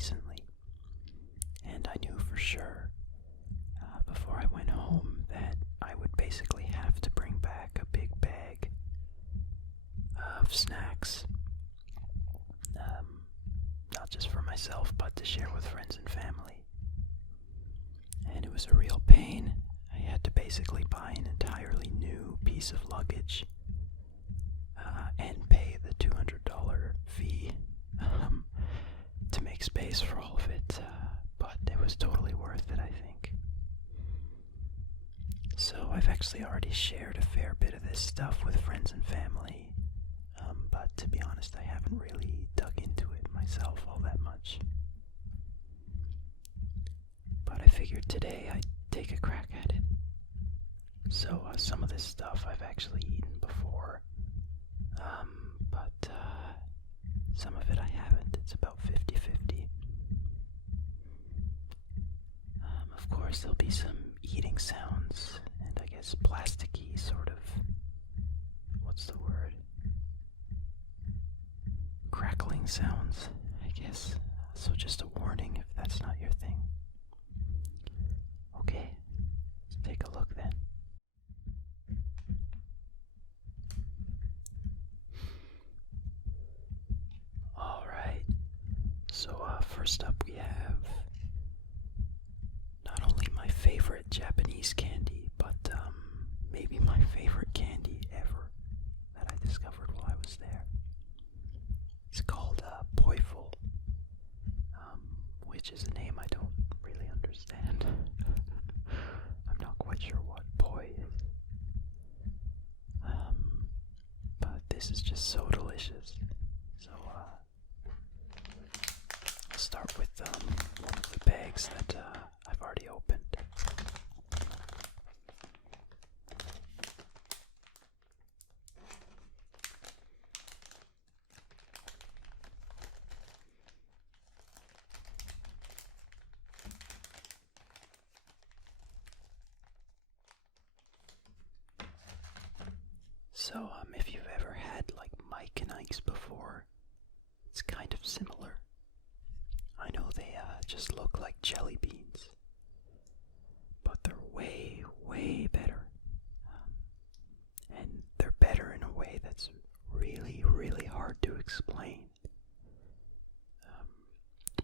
recently, and I knew for sure before I went home that I would basically have to bring back a big bag of snacks, not just for myself, but to share with friends and family. And it was a real pain. I had to basically buy an entirely new piece of luggage and pay the $200 fee to make space for all of it, but it was totally worth it, I think. So I've actually already shared a fair bit of this stuff with friends and family, but to be honest, I haven't really dug into it myself all that much. But I figured today I'd take a crack at it. So some of this stuff I've actually eaten before, but some of it I haven't. It's about 50-50. Of course, there'll be some eating sounds, and I guess plasticky sort of, what's the word? Crackling sounds, I guess. So just a warning if that's not your thing. Okay, let's take a look then. Alright, so first up we have not only my favorite Japanese candy, but maybe my favorite candy ever that I discovered while I was there. It's called Poifull, which is a name I don't really understand. I'm not quite sure what poi is. But this is just so delicious. So I'll start with one of the bags that I've already opened. So, if you've ever had like Mike and Ike's before, it's kind of similar. I know they just look like jelly beans, but they're way, way better. And they're better in a way that's really, really hard to explain.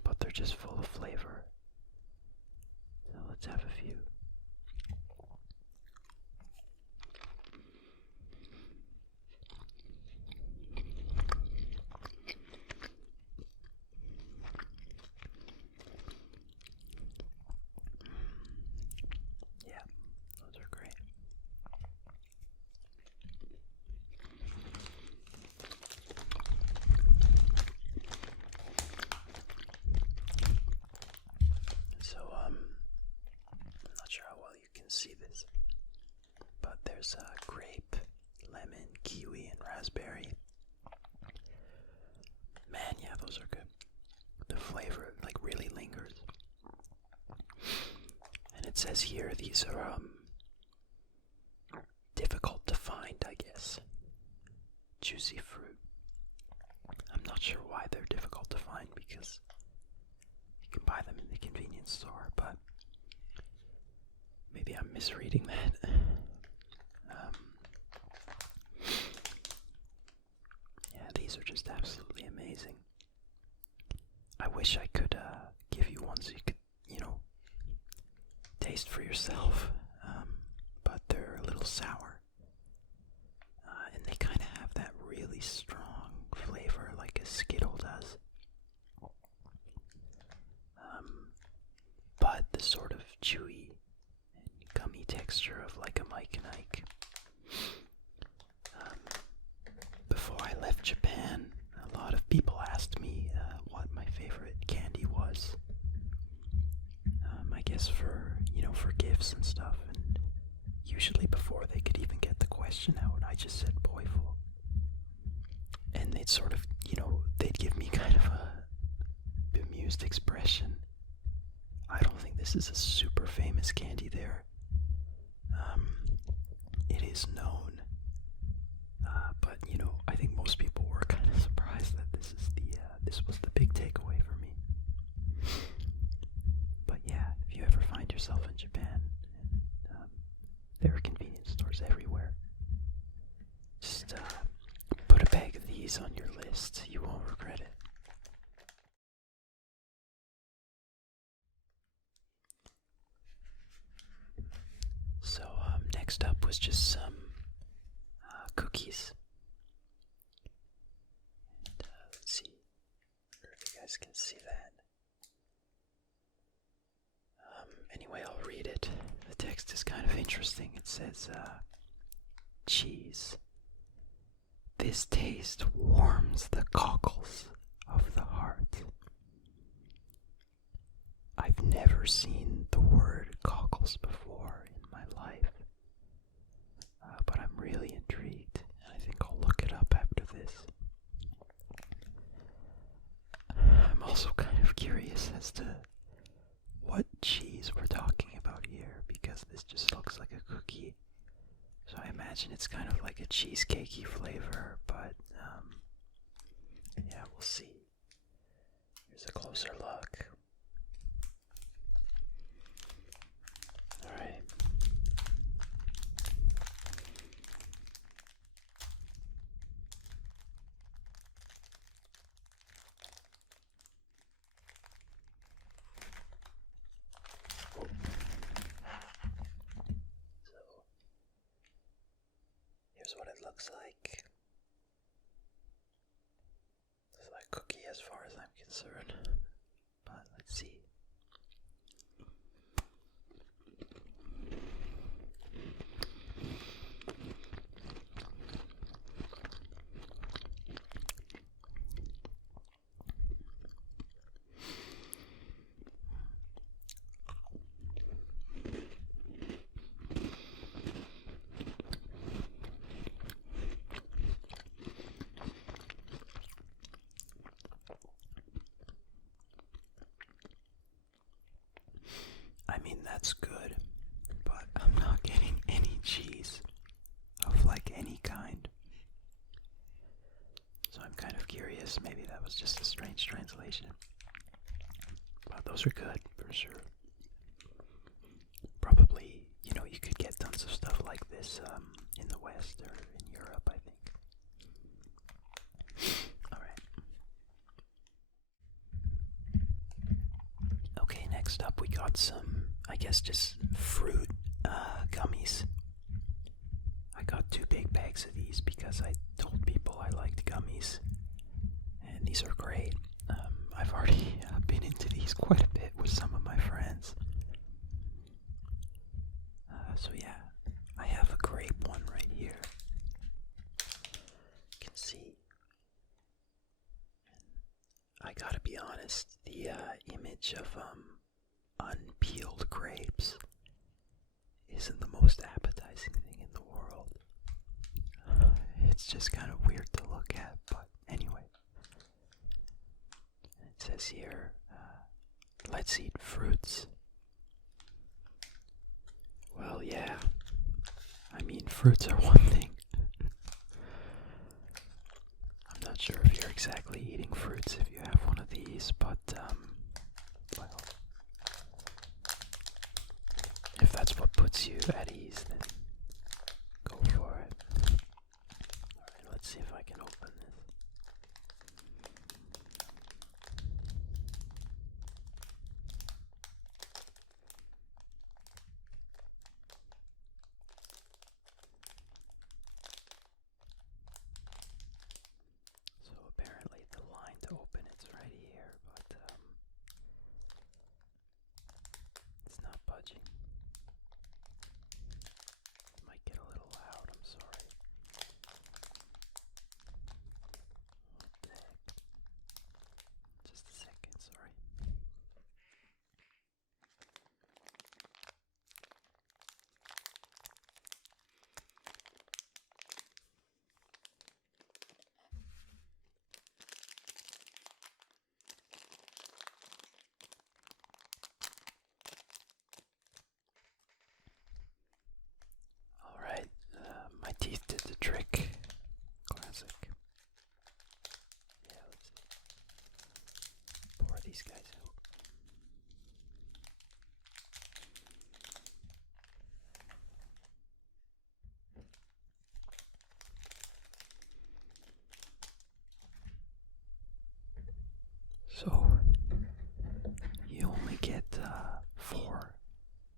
But they're just full of flavor. So let's have a few. See this, but there's grape, lemon, kiwi, and raspberry. Man, yeah, those are good. The flavor like really lingers. And it says here these are difficult to find, I guess. Juicy fruit. I'm not sure why they're difficult to find because you can buy them in the convenience store, but maybe I'm misreading that. Yeah, these are just absolutely amazing. I wish I could give you one so you could, taste for yourself. But they're a little sour. And they kind of have that really strong flavor like a Skittle does. But the sort of chewy gummy texture of like a Mike and Ike. Before I left Japan, a lot of people asked me what my favorite candy was. I guess for gifts and stuff, and usually before they could even get the question out, I just said Poifull. And they'd sort of, they'd give me kind of a bemused expression. I don't think this is a super famous candy there. It is known, but I think most people were kind of surprised that this was the big takeaway for me. honest. You won't regret it. So, next up was just some cookies. And, let's see. I don't know if you guys can see that. Anyway, I'll read it. The text is kind of interesting. It says, cheese. This taste warms the cockles of the heart. I've never seen the word cockles before in my life, but I'm really intrigued, and I think I'll look it up after this. I'm also kind of curious as to what cheese we're talking about here, because this just looks like a cookie. So I imagine it's kind of like a cheesecakey flavor, but yeah, we'll see. Here's a closer look. Alright. Here's what it looks like. It's like cookie as far as I'm concerned. But let's see. I mean, that's good, but I'm not getting any cheese of like any kind. So I'm kind of curious, maybe that was just a strange translation. But those are good, for sure. Probably, you could get tons of stuff like this in the West or in Europe, I think. Alright. Okay, next up we got some, I guess, just fruit gummies. I got 2 big bags of these because I told people I liked gummies, and these are great. I've already been into these quite a bit with some of my friends. So yeah, I have a grape one right here. You can see. I gotta be honest, the image of unpeeled grapes isn't the most appetizing thing in the world. It's just kind of weird to look at, but anyway. It says here, let's eat fruits. Well, yeah. I mean, fruits are one thing. I'm not sure if you're exactly eating fruits if you have one of these, but, well, if that's what puts you at ease, then go for it. Alright, let's see if I can open this. So apparently the line to open it's right here, but it's not budging. Might get a little loud, I'm sorry. What the heck? Just a second, sorry. Alright, my teeth did the trick. Classic. Yeah, let's pour these guys out. So you only get 4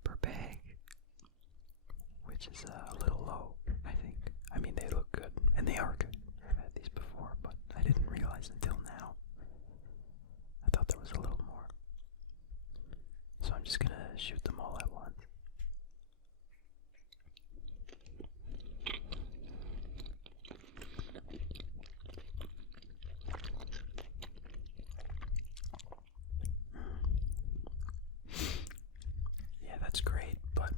per bag, which is a little low, I think. I mean, they look good, and they are good. I've had these before, but I didn't realize until now. I thought there was a little more. So I'm just gonna shoot them all at once. Yeah, that's great, but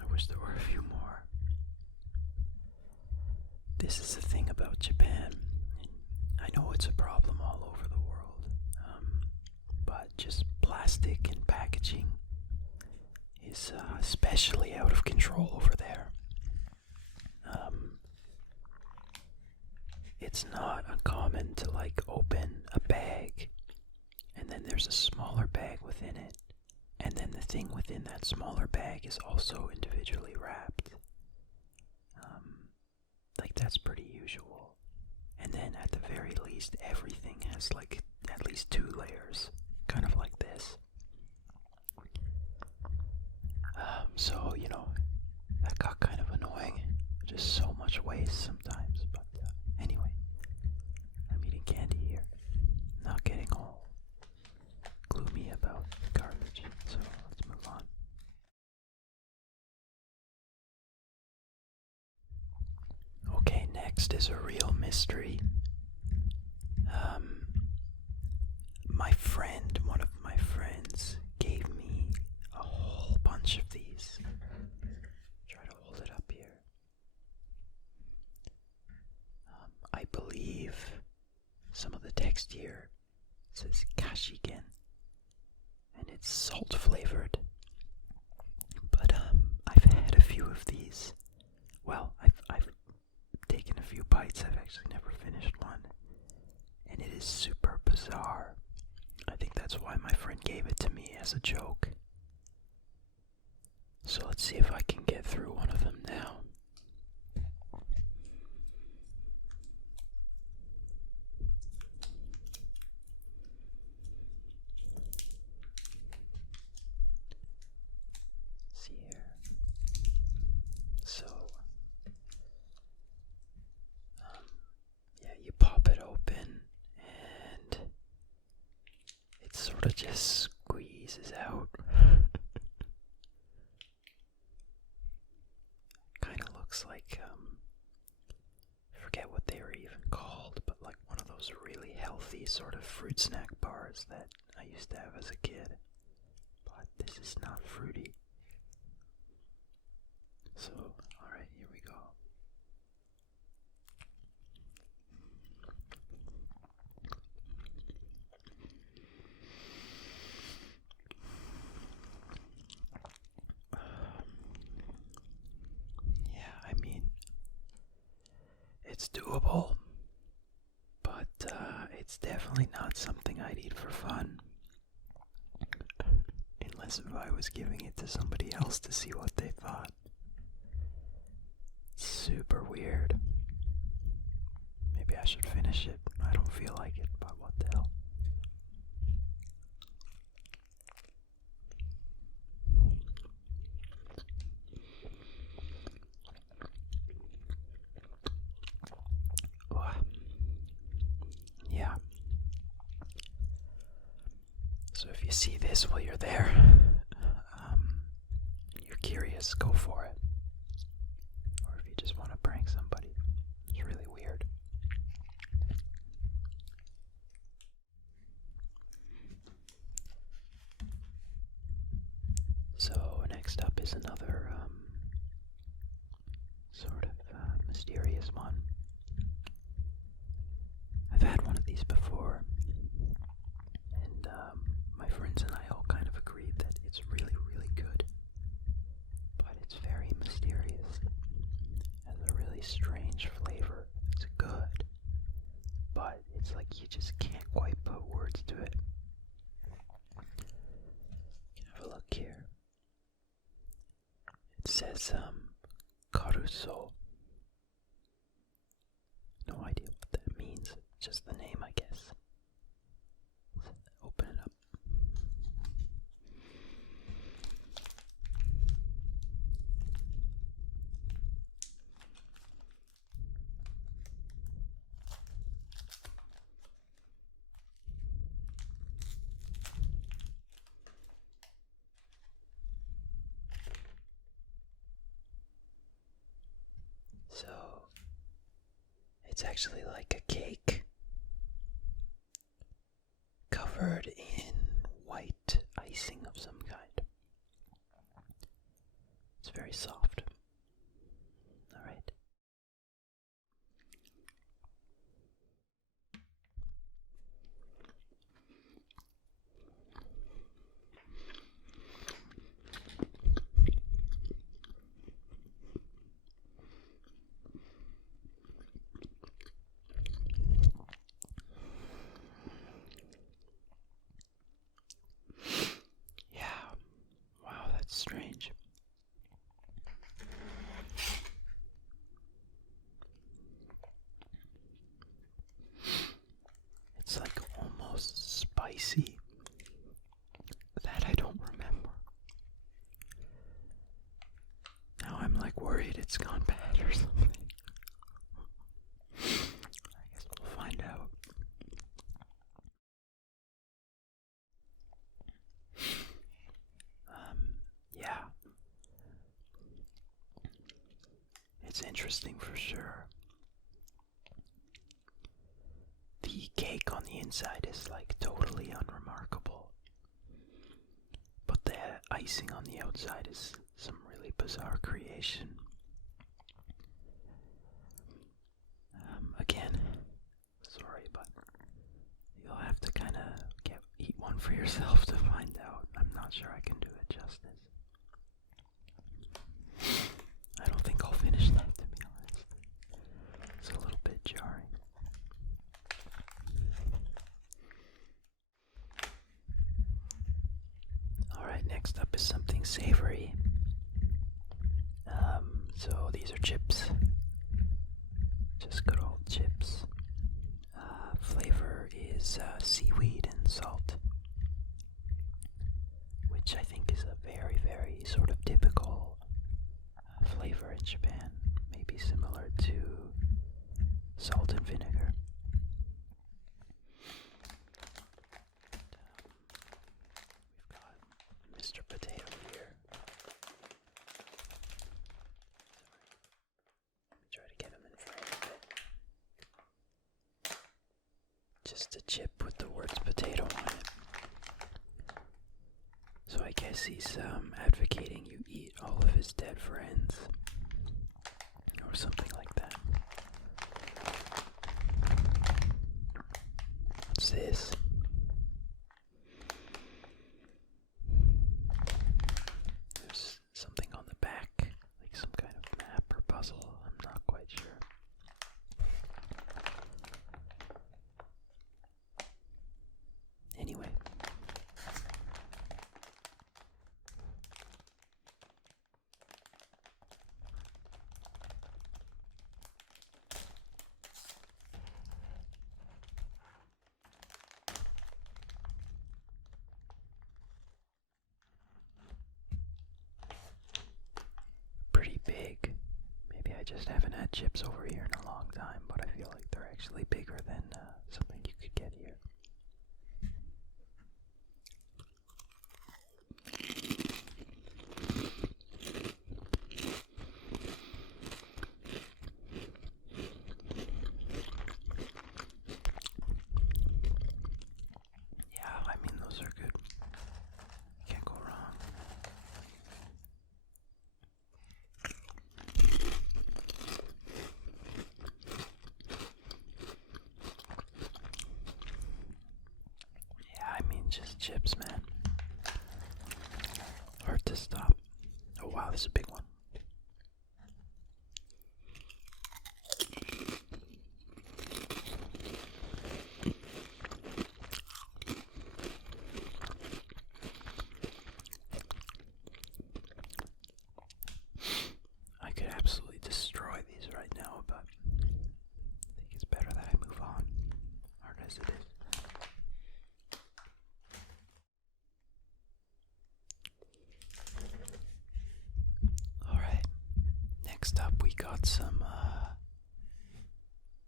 I wish there were a few more. This is the thing about Japan. I know it's a problem all over the world, but just plastic and packaging is especially out of control over there. It's not uncommon to like open a bag and then there's a smaller bag within it, and then the thing within that smaller bag is also individually wrapped. Like that's pretty usual. And then at the very least, everything has like at least 2 layers, kind of like this. So, you know, that got kind of annoying. Just so much waste sometimes. But anyway, I'm eating candy here. Not getting all gloomy about garbage. So let's move on. Okay, next is a real mystery. One of my friends, gave me a whole bunch of these. Try to hold it up here. I believe some of the text here says kashigen, and it's salt flavored. But I've had a few of these. Well, I've taken a few bites. I've actually never finished one, and it is super bizarre. I think that's why my friend gave it to me as a joke. So let's see if I can get through one of them now. See here. So, yeah, you pop it open and it sort of just squeezes out. Kind of looks like, I forget what they were even called, but like one of those really healthy sort of fruit snack bars that I used to have as a kid. But this is not fruity. So, alright, here we go. Yeah, I mean, it's doable, but it's definitely not something I'd eat for fun. Unless if I was giving it to somebody else to see what they thought. Super weird. Maybe I should finish it. I don't feel like it, but what the hell. Yeah. So if you see this while you're there, you're curious, go for it. Or if you just want to prank somebody, it's really weird. So next up is another sort of mysterious one. I've had one of these before, and my friends and I all kind of agreed that it's really, really good, but it's very mysterious. It has a really strange flavor. It's good, but it's like you just can't quite put words to it. You can have a look here. It says Caruso. No idea what that means. Just the name, I guess. actually like a cake covered in white icing of some kind. It's very soft. Alright. Strange. It's like almost spicy. That I don't remember. Now I'm like worried it's gone bad or something. I guess we'll find out. Yeah. It's interesting for sure. The cake on the inside is like totally unremarkable, but the icing on the outside is some really bizarre creation. Again, sorry, but you'll have to kind of eat one for yourself to find out. I'm not sure I can do it justice. I don't think I'll finish that, to be honest. It's a little bit jarring. Alright, next up is something savory. So these are chips. Just good old chips. Flavor is seaweed and salt, which I think is a very, very sort of typical flavor in Japan, maybe similar to salt and vinegar. We've got Mr. Potato here. Let me try to get him in frame a bit. Just a chip with the words potato on it. So I guess he's advocating you eat all of his dead friends, or something like that. What's this? There's something on the back, like some kind of map or puzzle. I'm not quite sure. Anyway. Pretty big. Maybe I just haven't had chips over here in a long time, but I feel like they're actually bigger than something you could get here. Yeah, I mean, those are good. Can't go wrong. Yeah, I mean, just chips, man. Hard to stop. Oh wow, this is a big one. I could absolutely destroy these right now, but I think it's better that I move on, hard as it is. Alright, next up we got some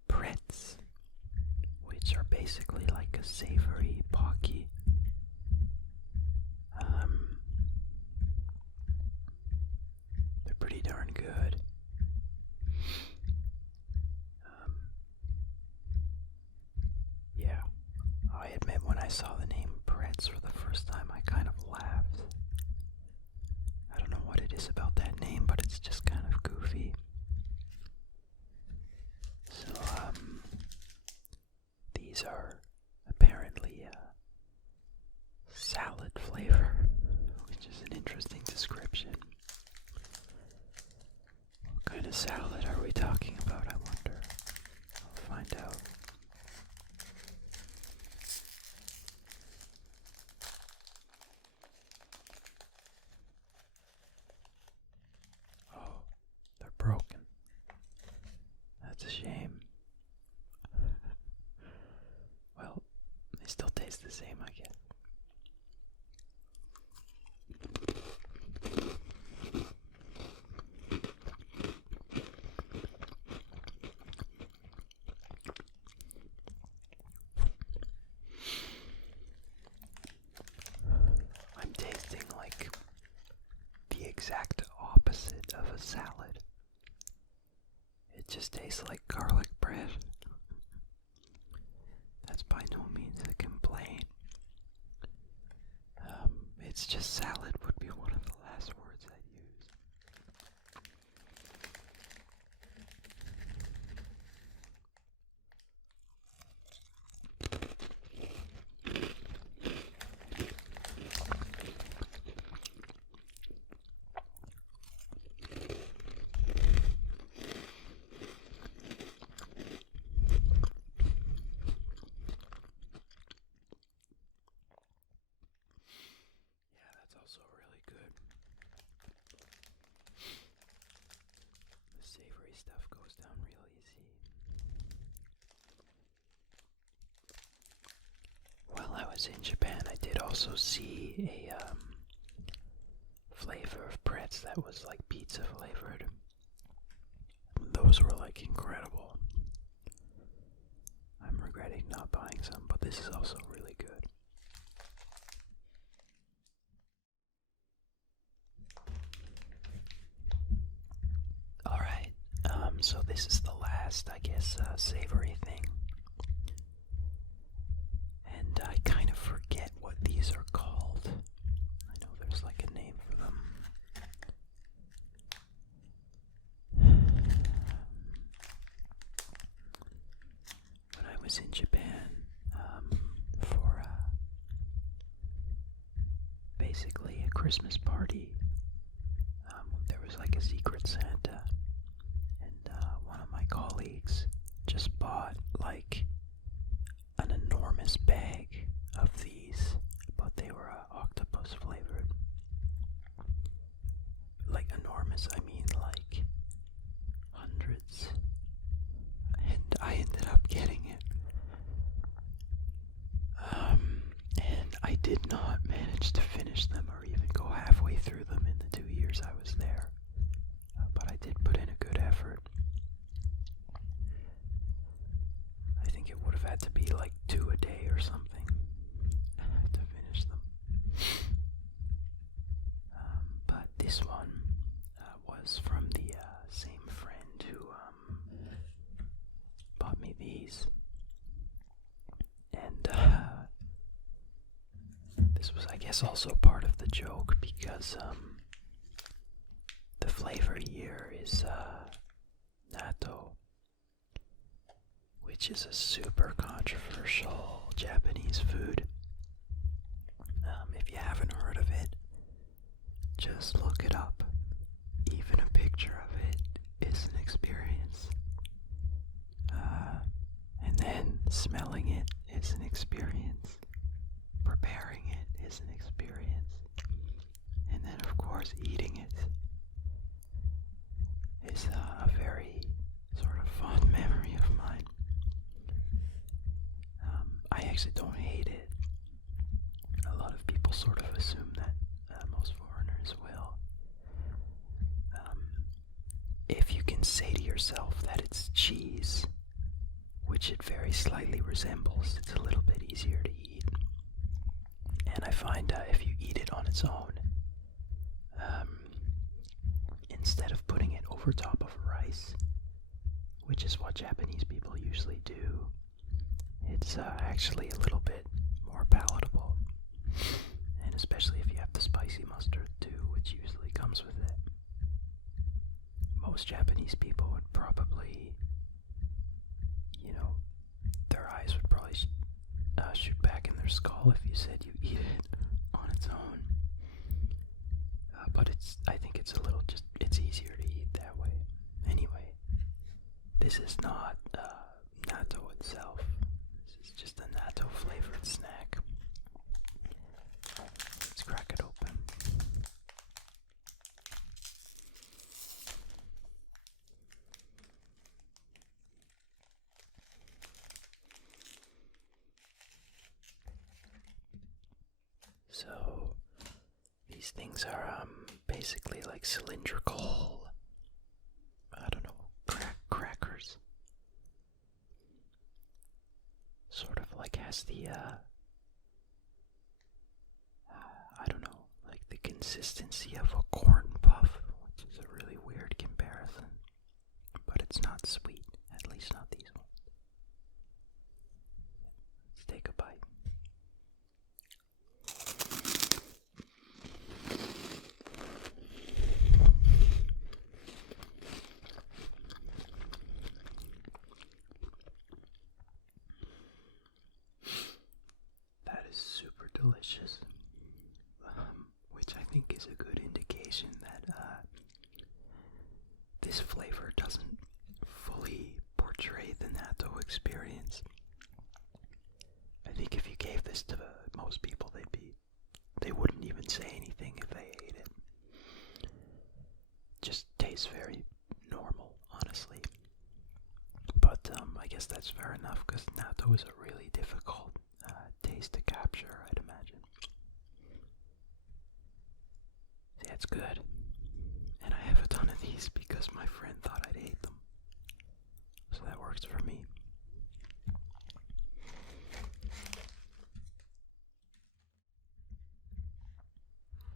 Pretz, which are basically like a savory pocky. They're pretty darn good. first time, I kind of laughed. I don't know what it is about that name, but it's just kind of goofy. So, these are apparently salad flavor, which is an interesting description. What kind of salad are we talking about, I wonder? I'll find out. Oh, they're broken. That's a shame. Well, they still taste the same, I guess. I'm tasting like the exact opposite of a salad. It just tastes like garlic bread. That's by no means a complaint. It's just salad would be one of the last words I'd use. Also really good. The savory stuff goes down real easy. While I was in Japan, I did also see a flavor of Pretz that was like pizza flavored. Those were like incredible. I'm regretting not buying some, but this is also really good. So this is the last, I guess, savory thing. And I kind of forget what these are called. I know there's like a name for them. When I was in Japan, for basically a Christmas party, there was like a secret Santa. One of my colleagues just bought like an enormous bag of these, but they were octopus flavored. Like enormous, I mean like hundreds. And I ended up getting it. And I did not manage to finish them or even go halfway through them in the 2 years I was there. But I did put in a good effort. I think it would have had to be like 2 a day or something to finish them. But this one was from the same friend who bought me these. And this was, I guess, also part of the joke because the flavor here is Natto, which is a super controversial Japanese food. If you haven't heard of it, just look it up. Even a picture of it is an experience. And then smelling it is an experience. Preparing it is an experience. And then, of course, eating it is a very sort of fond memory of mine. I actually don't hate it. A lot of people sort of assume that most foreigners will. If you can say to yourself that it's cheese, which it very slightly resembles, it's a little bit easier to eat. And I find if you eat it on its own, instead of putting it over top of rice, which is what Japanese people usually do, it's actually a little bit more palatable. especially if you have the spicy mustard too, which usually comes with it. Most Japanese people would probably, their eyes would probably shoot back in their skull if you said you eat it on its own. But I think it's it's easier to eat that way. Anyway, this is not natto itself. This is just a natto flavored snack. Let's crack it open. So, these things are basically like cylindrical, I don't know, crackers. Sort of like has the, I don't know, like the consistency of a corn puff, which is a really weird comparison. But it's not sweet, at least not these ones. Let's take a bite. Super delicious, which I think is a good indication that this flavor doesn't fully portray the natto experience. I think if you gave this to most people, they wouldn't even say anything if they ate it. Just tastes very normal, honestly. But I guess that's fair enough, because natto is a really difficult taste to capture, I'd imagine. Yeah, it's good. And I have a ton of these because my friend thought I'd ate them. So that works for me.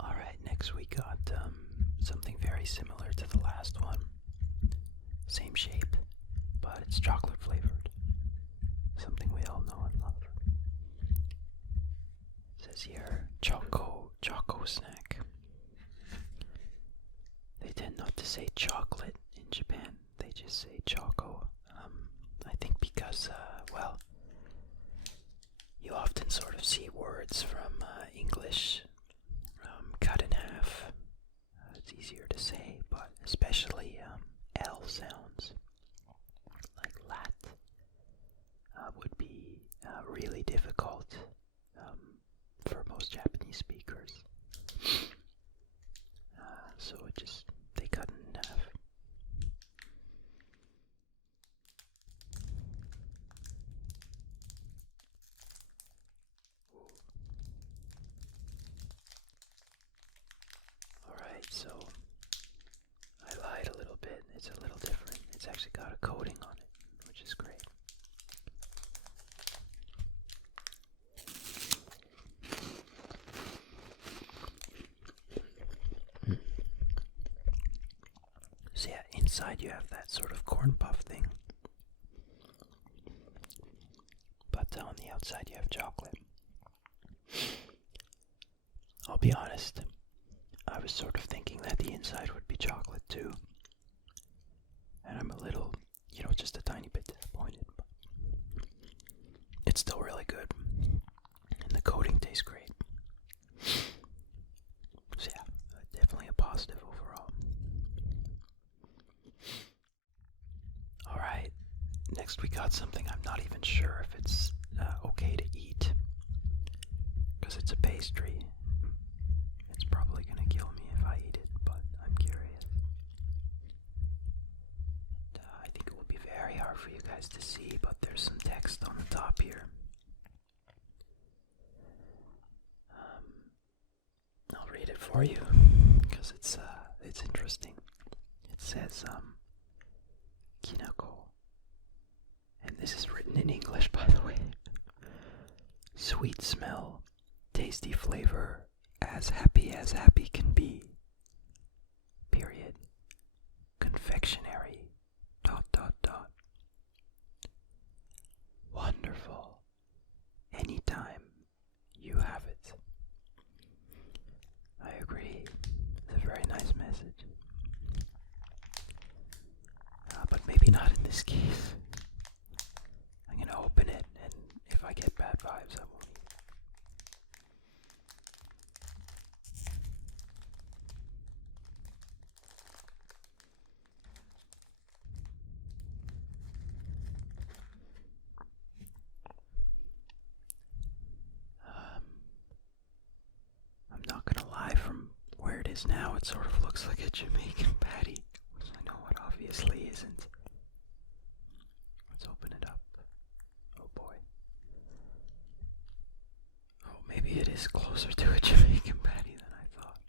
Alright, next we got something very similar to the last one. Same shape, but it's chocolate flavored. Something we all know and love. It says here, Choco snack. They tend not to say chocolate in Japan. They just say Choco. I think because, you often sort of see words from English cut in half. It's easier to say, but especially L sounds, like lat, would be really difficult for most Japanese speakers. So they cut it in half. Alright, so I lied a little bit. It's a little different. It's actually got a coating on it, which is great. So yeah, inside you have that sort of corn puff thing, but on the outside you have chocolate. I'll be honest, I was sort of thinking that the inside would be chocolate too, and I'm a little, just a tiny bit disappointed, but it's still really good, and the coating tastes great. So yeah, definitely a positive overall. Alright, next we got something I'm not even sure if it's okay to eat, because it's a pastry. It's probably gonna kill me if I eat it, but I'm curious. I think it will be very hard for you guys to see, but there's some text on the top here. I'll read it for you, because it's interesting. It says, kinako. And this is written in English, by the way. Sweet smell, tasty flavor, as happy can be. Period. Confectionery. ... Wonderful. Anytime you have it. message. But maybe not in this case. I'm gonna open it, and if I get bad vibes, I won't. I'm not gonna lie, from where it is now, it sort of looks like a Jamaican patty, which I know it obviously isn't. Let's open it up. Oh boy. Oh, maybe it is closer to a Jamaican patty than I thought.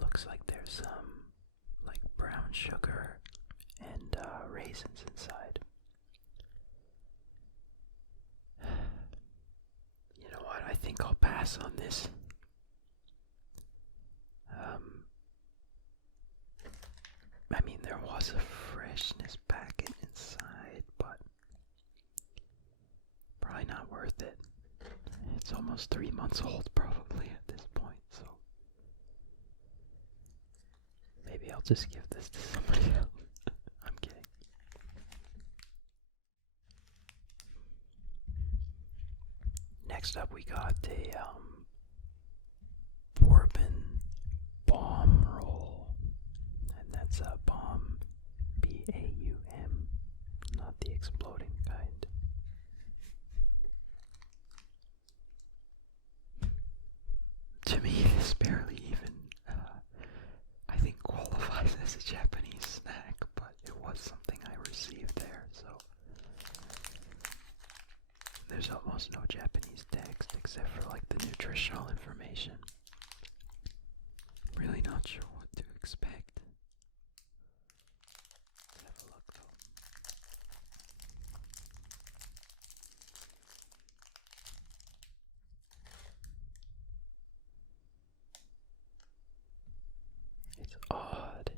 Looks like there's some, like, brown sugar and raisins inside. You know what? I think I'll pass on this. I mean, there was a freshness packet inside, but probably not worth it. It's almost 3 months old probably at this point, so maybe I'll just give this to somebody else. I'm kidding. Next up we got a bourbon Baum roll, and that's a Baum, B-A-U-M, not the exploding kind. To me, this barely even, I think, qualifies as a Japanese snack, but it was something I received there, so there's almost no Japanese text except for like the nutritional information. I'm really not sure what to expect. Let's have a look though. It's odd.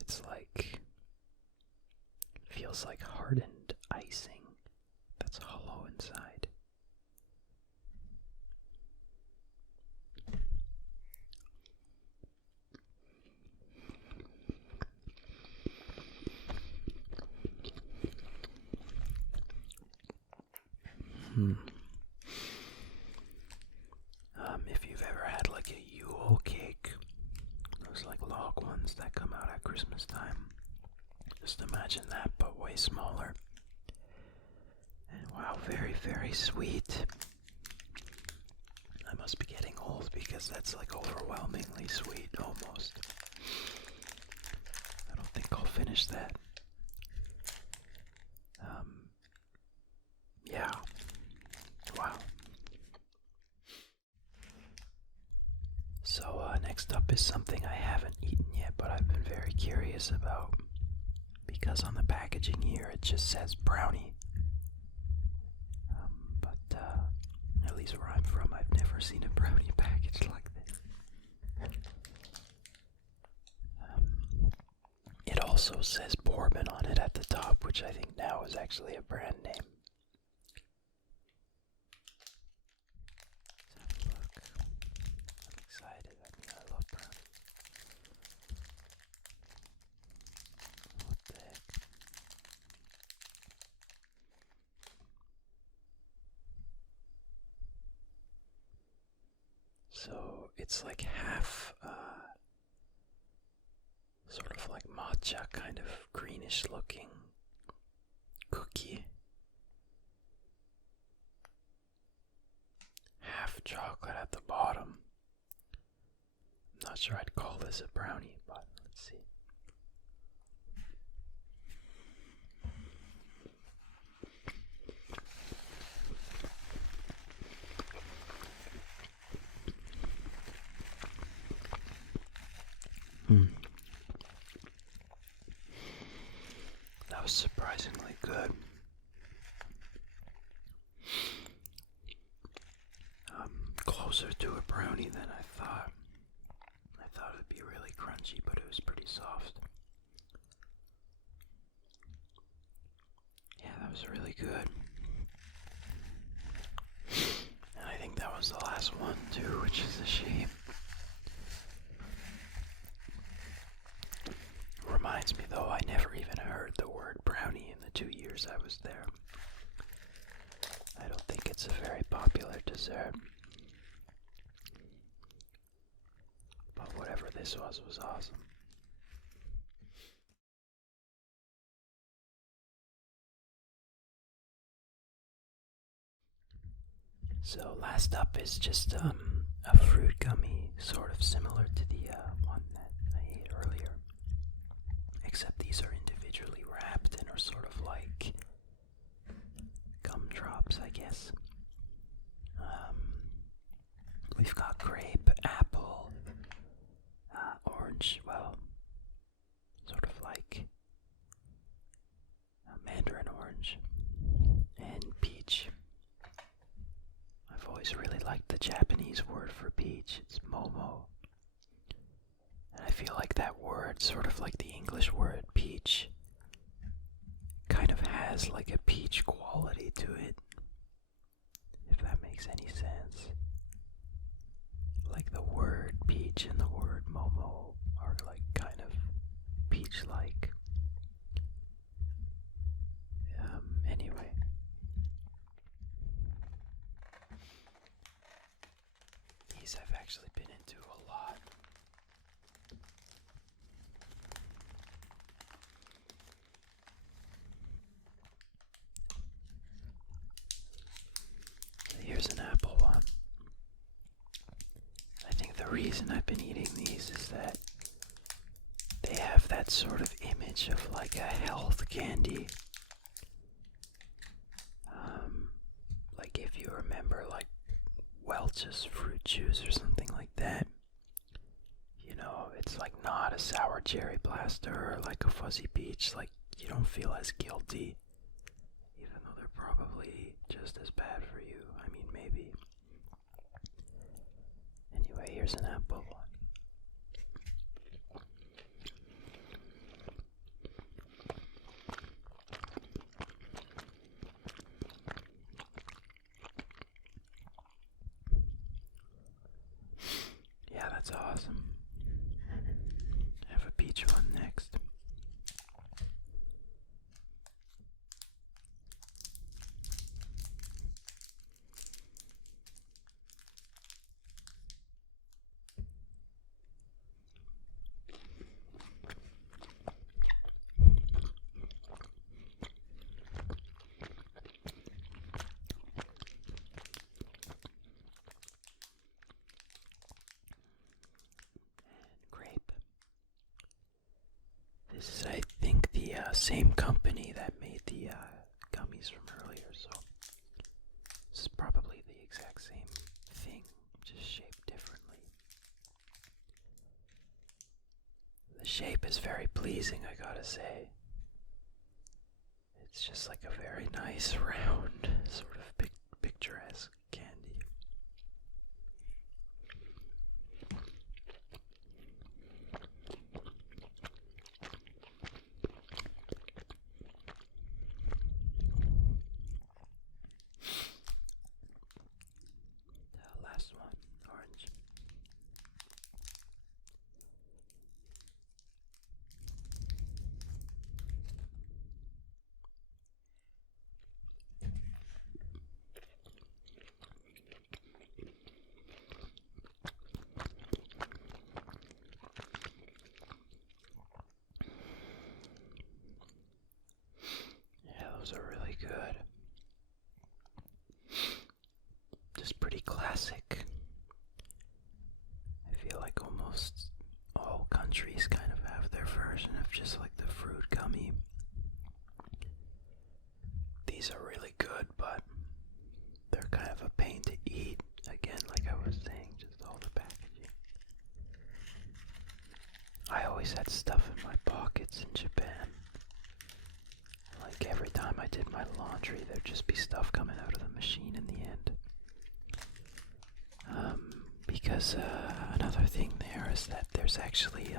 It's like, feels like hardened icing that's hollow inside. If you've ever had like a Yule cake, those like log ones that come out at Christmas time, just imagine that, but way smaller. And wow, very, very sweet. I must be getting old because that's like overwhelmingly sweet, almost. I don't think I'll finish that. Yeah. Wow. So next up is something I haven't eaten yet, but I've been very curious about, because on the packaging here it just says brownie. But at least where I'm from, I've never seen a brownie packaged like this. It also says bourbon on it at the top, which I think now is actually a brand name. Let's have a look. I'm excited. I mean, I love brownies. What the heck? So it's like half sort of like matcha, kind of greenish looking cookie, half chocolate at the bottom. I'm not sure I'd call this a brownie, but let's see. That was surprisingly good. Closer to a brownie than I thought. I thought it'd be really crunchy, but it was pretty soft. Yeah, that was really good. And I think that was the last one too, which is a shame. reminds me, though, I never even heard the word brownie in the 2 years I was there. I don't think it's a very popular dessert. But whatever this was awesome. So last up is just a fruit gummy, sort of similar to the one that I ate earlier. Except these are individually wrapped and are sort of like gumdrops, I guess. We've got grape, apple, orange, well, sort of like mandarin orange, and peach. I've always really liked the Japanese word for peach. It's momo. And I feel like that word, sort of like the English word peach, kind of has like a peach quality to it, if that makes any sense. Like the word peach and the word momo are like kind of peach-like. Anyway. These I've actually been into a lot. Here's an apple one. I think the reason I've been eating these is that they have that sort of image of like a health candy. Like if you remember like Welch's fruit juice or something like that. You know, it's like not a sour cherry blaster or like a fuzzy peach. Like you don't feel as guilty, even though they're probably just as bad for you. I mean, maybe. Anyway, here's an apple one. Yeah, that's awesome. Have a peach one next. This is, I think, the same company that made the gummies from earlier, so this is probably the exact same thing, just shaped differently. The shape is very pleasing, I gotta say. It's just like a very nice, round, sort of picturesque candy. Last one, orange. Yeah, those are really good. Just pretty classic. I feel like almost all countries kind of have their version of just like the fruit gummy. These are really good, but they're kind of a pain to eat. Again, like I was saying, just all the packaging. I always had stuff in my pockets in Japan. Like every time I did my laundry, there'd just be stuff coming out of the machine in the end. Because another thing there is that there's actually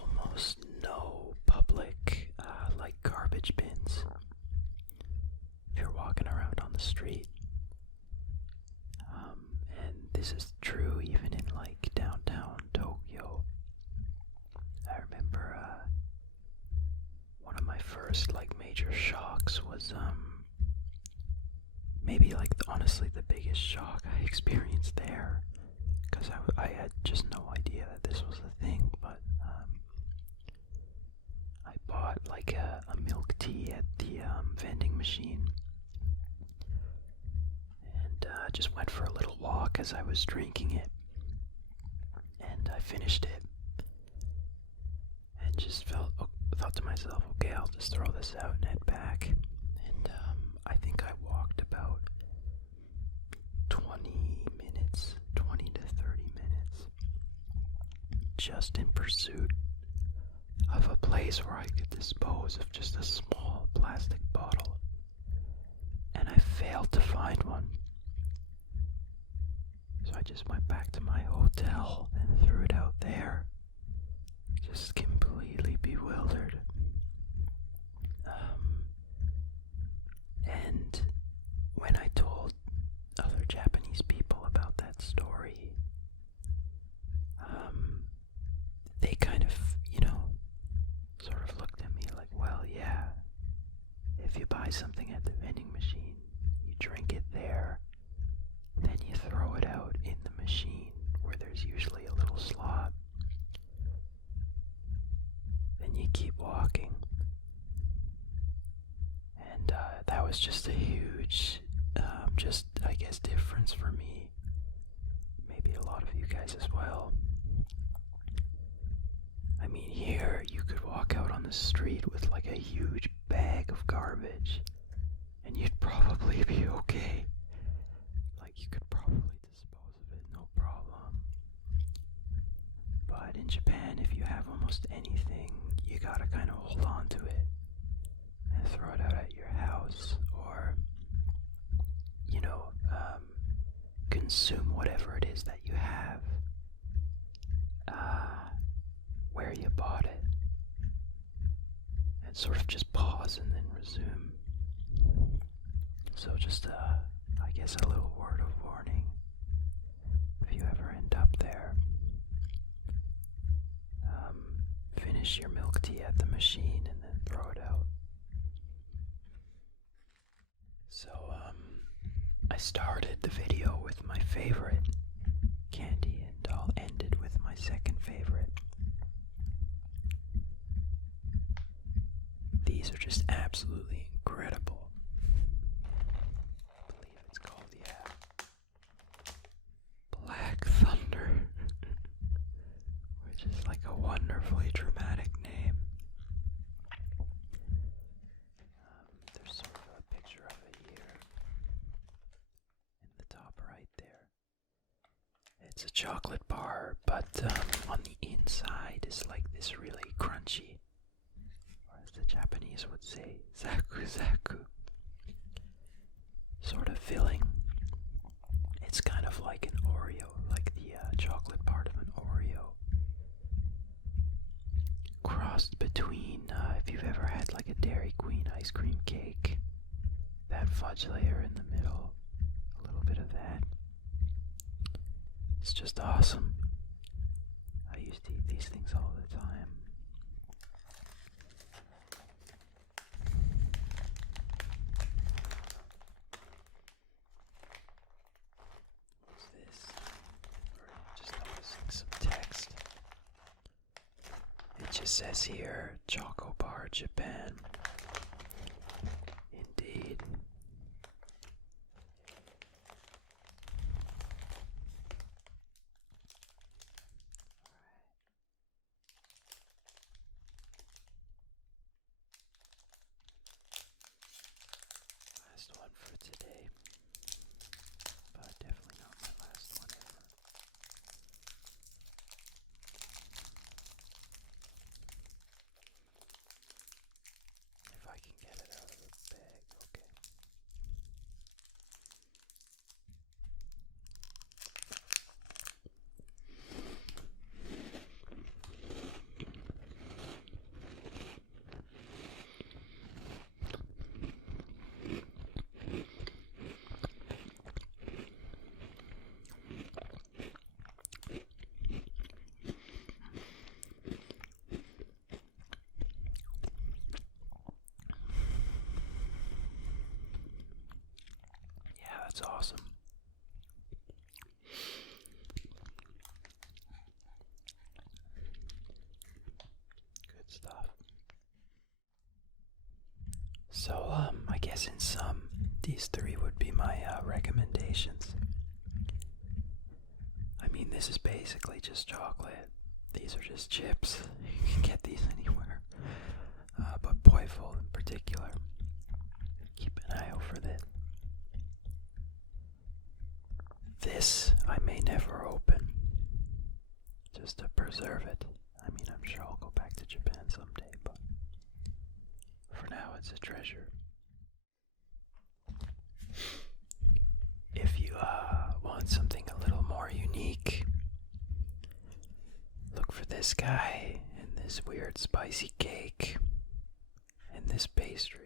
almost no public like garbage bins if you're walking around on the street. And this is true even in like downtown Tokyo. first like major shocks was maybe like honestly the biggest shock I experienced there, because I had just no idea that this was a thing. But I bought like a milk tea at the vending machine, and just went for a little walk as I was drinking it, and I finished it and just thought to myself, okay, I'll just throw this out and head back. And I think I walked about 20 to 30 minutes, just in pursuit of a place where I could dispose of just a small plastic bottle. And I failed to find one. So I just went back to my hotel and threw it out there, just completely bewildered. And when I told other Japanese people about that story, they kind of, sort of looked at me like, well, yeah, if you buy something at the vending machine, you drink it there, then you throw it out in the machine where there's usually a little slot. Then you keep walking. And that was just a huge, I guess, difference for me. Maybe a lot of you guys as well. I mean, here you could walk out on the street with like a huge bag of garbage, and you'd probably be okay. Like, you could probably dispose of it, no problem. But in Japan, if you have almost anything, you gotta kind of hold on to it and throw it out at your house, or, consume whatever it is that you have, where you bought it, and sort of just pause and then resume. So just, I guess a little word of warning, if you ever end up there. Finish your milk tea at the machine and then throw it out. So, I started the video with my favorite candy, and I'll end it with my second favorite. These are just absolutely incredible. I believe it's called, Black Thunder, which is like a wonderfully dramatic name. There's sort of a picture of it here in the top right there. It's a chocolate bar, but on the inside is like this really crunchy, or as the Japanese would say, zaku zaku, sort of filling. It's kind of like an Oreo, like the chocolate part of an Oreo, crossed between, if you've ever had like a Dairy Queen ice cream cake, that fudge layer in the middle, a little bit of that. It's just awesome. I used to eat these things all the time. What's this? We're just noticing some text. It just says here, Choco Bar, Japan. Indeed. Last one for today, but definitely not my last one ever. it's awesome. Good stuff. So, I guess in sum, these three would be my recommendations. I mean, this is basically just chocolate. These are just chips. You can get these anywhere. But Poifull in particular, keep an eye out for this. This I may never open, just to preserve it. I mean, I'm sure I'll go back to Japan someday, but for now it's a treasure. If you want something a little more unique, look for this guy and this weird spicy cake and this pastry.